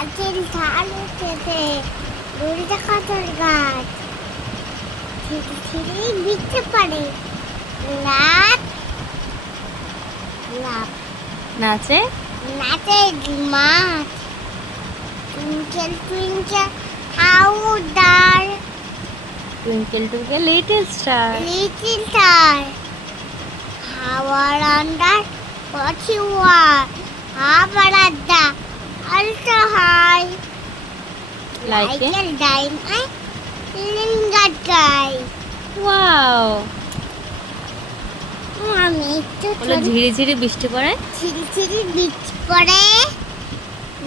গাছের ঝাল উঠেছে, দড়িটা কাঁঠাল গাছ, ছিঁড়ে ছিঁড়ে বিচ্ছে পারে, লাভ লাভ নাচে নাচে মাছ, টুইঙ্কেল টুইঙ্কেল হাউ ডার twinkle twinkle little star, little star, হাওয়ার আন্ডার পথি ওয়ার, হাওয়ার আড্ডা আলট্রা হাই, লাইক এ ডাইন আই লিঙ্গার গাই। ওয়াও। আমি একটু বলো ঝিরি ঝিরি বৃষ্টি পড়ে, ছিড়ি ছিড়ি বীজ পড়ে,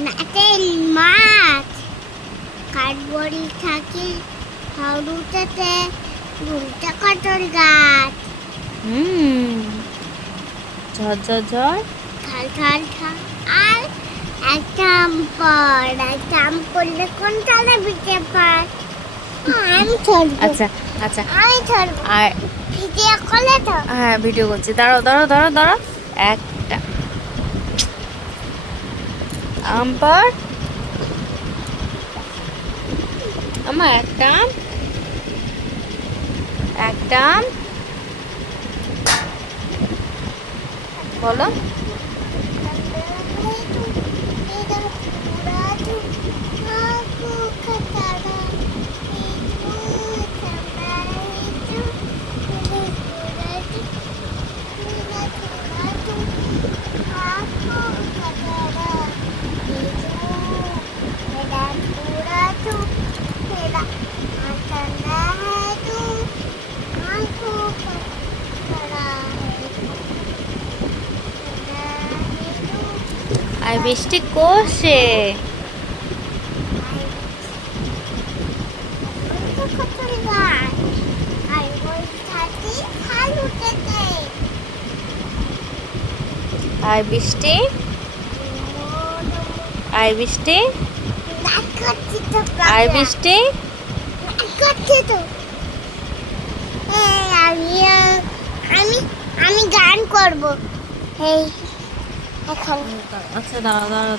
নাচে মাছ, কাঠবড়ি থাকি হাউড়ুতেতে, গুলটা কাটল গাছ, ঝড় ঝড় ঝড়, ঠাল ঠাল ঠাল, আর একটা আম পড়লে কোন তালে বিচে পায়? আমি ধরবো, আচ্ছা আচ্ছা। আমি ধরবো, আর ভিডিও করলে তো হ্যাঁ ভিডিও করছি, দাঁড়াও দাঁড়াও দাঁড়াও দাঁড়াও। একটা আম পাড়, আমার একটা আম, একটা আম, বলো আর বৃষ্টি কোষে, আর বৃষ্টি, আর বৃষ্টি, আর বৃষ্টি, আমি আমি গান করবো এই এখন আচ্ছা দাঁড়াও দাঁড়াও